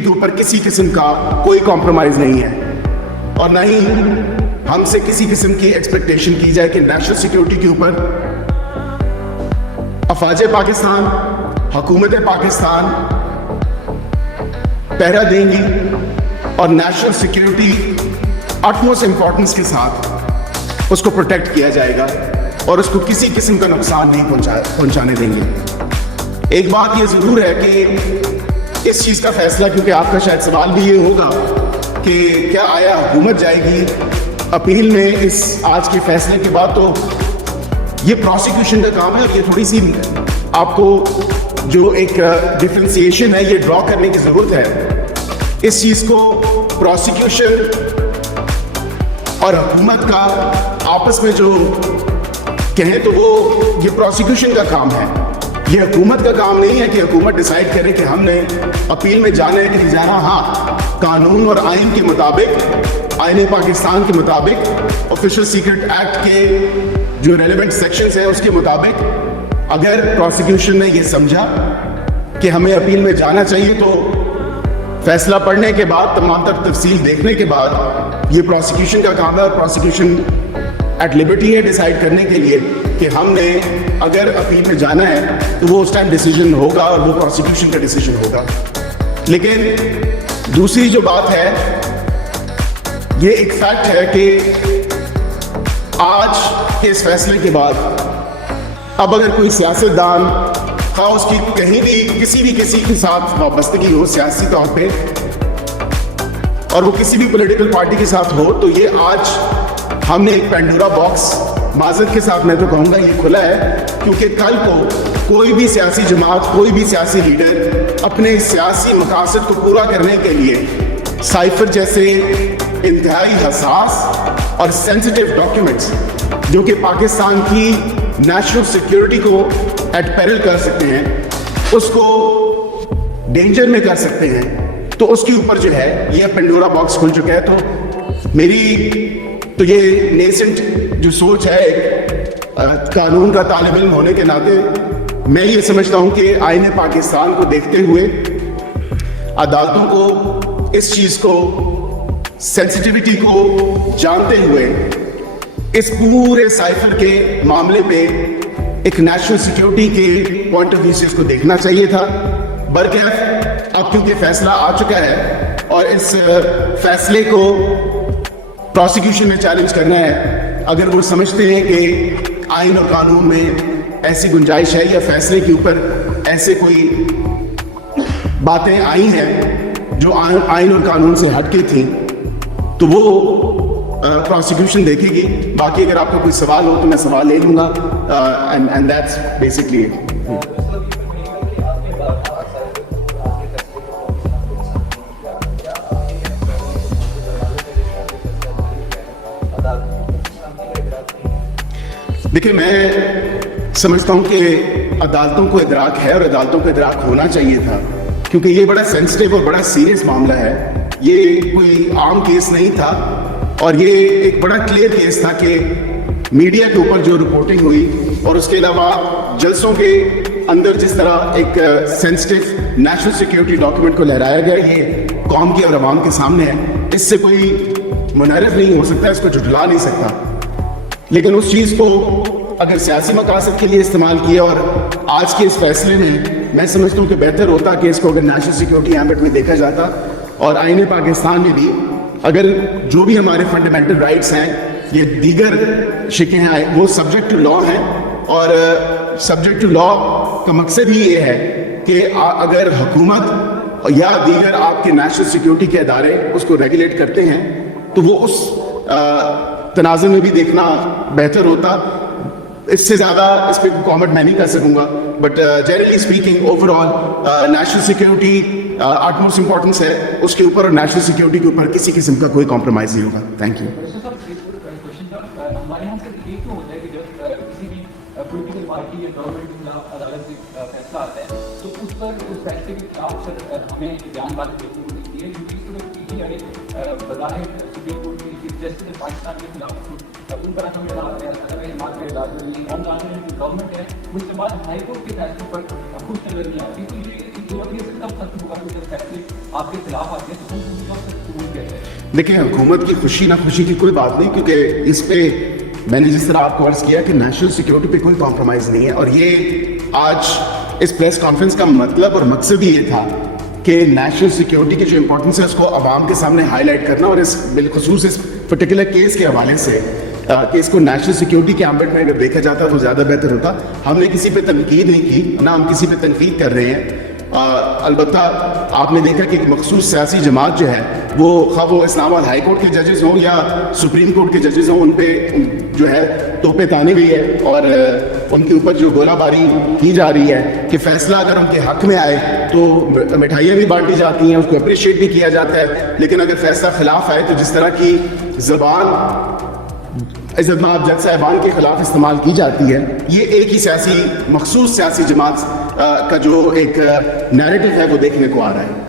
के ऊपर किसी किस्म का कोई कॉम्प्रोमाइज नहीं है और न ही हमसे किसी किस्म की एक्सपेक्टेशन की जाए कि नेशनल सिक्योरिटी के ऊपर अफवाज पाकिस्तान, हुकूमत पाकिस्तान पहरा देंगी और नेशनल सिक्योरिटी अटमोस्ट इंपॉर्टेंस के साथ उसको प्रोटेक्ट किया जाएगा और उसको किसी किस्म का नुकसान नहीं पहुंचाने देंगे। एक बात ये ज़रूर है कि इस चीज़ का फैसला, क्योंकि आपका शायद सवाल भी ये होगा कि क्या आया हुकूमत जाएगी अपील में इस आज के फैसले के बाद, तो ये प्रोसिक्यूशन का काम है और ये थोड़ी सी आपको जो एक डिफरेंशिएशन है ये ड्रॉ करने की ज़रूरत है। इस चीज़ को प्रोसिक्यूशन और हुकूमत का आपस में जो कहें तो वो ये प्रोसिक्यूशन का काम है, ये हुकूमत का काम नहीं है कि हुकूमत डिसाइड करे कि हमने अपील में जाना है कि नहीं जाना। हाँ, कानून और आइन के मुताबिक, आइन पाकिस्तान के मुताबिक, ऑफिशियल सीक्रेट एक्ट के जो रेलेवेंट सेक्शंस हैं उसके मुताबिक अगर प्रोसिक्यूशन ने ये समझा कि हमें अपील में जाना चाहिए तो फैसला पढ़ने के बाद, तमाम तर तफसील देखने के बाद ये प्रोसिक्यूशन का काम है और प्रोसिक्यूशन एट लिबर्टी है डिसाइड करने के लिए कि हमने अगर अपील में जाना है तो वो उस टाइम डिसीजन होगा और वो प्रोसिक्यूशन का डिसीजन होगा। लेकिन दूसरी जो बात है, ये एक फैक्ट है कि आज के इस फैसले के बाद अब अगर कोई सियासतदान खा उसकी कहीं भी किसी के साथ वाबस्तगी हो सियासी तौर पे और वो किसी भी पॉलिटिकल पार्टी के साथ हो, तो ये आज हमने एक पेंडोरा बॉक्स माजरत के साथ मैं तो कहूँगा ये खुला है, क्योंकि कल को कोई भी सियासी जमात, कोई भी सियासी लीडर अपने सियासी मकासद को पूरा करने के लिए साइफर जैसे इंतहाई हसास और सेंसिटिव डॉक्यूमेंट्स जो कि पाकिस्तान की नेशनल सिक्योरिटी को एट पेरिल कर सकते हैं, उसको डेंजर में कर सकते हैं, तो उसके ऊपर जो है ये पेंडोरा बॉक्स खुल चुका है। तो मेरी तो ये नेसेंट जो सोच है कानून का तालिब इल्म होने के नाते मैं ये समझता हूँ कि आईने पाकिस्तान को देखते हुए अदालतों को इस चीज़ को, सेंसिटिविटी को जानते हुए इस पूरे साइफर के मामले पे एक नेशनल सिक्योरिटी के पॉइंट ऑफ व्यू से इसको देखना चाहिए था। बरखैर अब क्योंकि फैसला आ चुका है और इस फैसले को प्रोसिक्यूशन ने चैलेंज करना है, अगर वो समझते हैं कि आइन और कानून में ऐसी गुंजाइश है या फैसले के ऊपर ऐसे कोई बातें आई हैं जो आइन और कानून से हटके थी, तो वो प्रोसिक्यूशन देखेगी। बाकी अगर आपका कोई सवाल हो तो मैं सवाल ले लूँगा एंड दैट्स बेसिकली इट। देखिए, मैं समझता हूँ कि अदालतों को इदराक है और अदालतों को इदराक होना चाहिए था, क्योंकि ये बड़ा सेंसिटिव और बड़ा सीरियस मामला है। ये कोई आम केस नहीं था और ये एक बड़ा क्लियर केस था कि मीडिया के ऊपर जो रिपोर्टिंग हुई और उसके अलावा जलसों के अंदर जिस तरह एक सेंसिटिव नेशनल सिक्योरिटी डॉक्यूमेंट को लहराया गया, ये कौम के और अवाम के सामने है, इससे कोई मुनहरफ नहीं हो सकता, इसको झुठला नहीं सकता। लेकिन उस चीज़ को अगर सियासी मकासद के लिए इस्तेमाल किया और आज के इस फैसले में मैं समझता हूँ कि बेहतर होता कि इसको अगर नेशनल सिक्योरिटी एम्बेट में देखा जाता और आईने पाकिस्तान में भी अगर जो भी हमारे फंडामेंटल राइट्स हैं, ये दीगर शिकें हैं, वो सब्जेक्ट टू लॉ हैं और सब्जेक्ट टू लॉ का मकसद ही ये है कि अगर हुकूमत या दीगर आपके नेशनल सिक्योरिटी के अदारे उसको रेगुलेट करते हैं तो वो उस तनाज़ुर में भी देखना बेहतर होता। इससे ज़्यादा इस पर कॉमेंट मैं नहीं कर सकूँगा, but generally speaking overall national security utmost importance है उसके ऊपर, और नेशनल सिक्योरिटी के ऊपर किसी किस्म का कोई कॉम्प्रोमाइज़ नहीं होगा। Thank you. हमारे यहाँ से ये क्यों होता है कि जब किसी भी पॉलिटिकल पार्टी या गवर्नमेंट या अदालत से फैसला आता है तो उस पर उस फैसले की अक्सर हमें बयान बात देखने को मिलती है, क्योंकि बजाय सुप्रीम कोर्ट की चीफ जस्टिस पाकिस्तान के खिलाफ उन पर गवर्नमेंट है, उसके बाद हाई कोर्ट के फैसले पर खुद नजर नहीं आती। तो तो अब ये कब खत्म होगा कि जब फैसले आपके खिलाफ आते हैं तो उन वक्त कबूल कहते हैं? देखिए, हुकूमत की खुशी ना खुशी की कोई बात नहीं, क्योंकि इस पे मैंने जिस तरह आपको अर्ज किया कि नेशनल सिक्योरिटी पे कोई कॉम्प्रोमाइज़ नहीं है, और ये आज इस प्रेस कॉन्फ्रेंस का मतलब और मकसद ही ये था कि नेशनल सिक्योरिटी की जो इंपॉर्टेंस है उसको आवाम के सामने हाईलाइट करना, और इस बिलखसूस इस पर्टिकुलर केस के हवाले से कि इसको नेशनल सिक्योरिटी के एम्बेट में अगर देखा जाता तो ज़्यादा बेहतर होता। हमने किसी पे तनकीद नहीं की, ना हम किसी पे तनकीद कर रहे हैं। अलबत्ता आपने देखा कि एक मखसूस सियासी जमात जो है वो खा वो इस्लामाबाद हाई कोर्ट के जजेस हों या सुप्रीम कोर्ट के जजेस हों, उन पे जो है तोपे तानी गई है और उनके ऊपर जो गोलाबारी की जा रही है कि फैसला अगर उनके हक में आए तो मिठाइयाँ भी बांटी जाती हैं, उसको अप्रिशिएट भी किया जाता है, लेकिन अगर फैसला खिलाफ आए तो जिस तरह की ज़बान इज़्ज़तमाब जज साहिबान के खिलाफ इस्तेमाल की जाती है, ये एक ही सियासी मखसूस सियासी जमात का जो एक नैरेटिव है वो देखने को आ रहा है।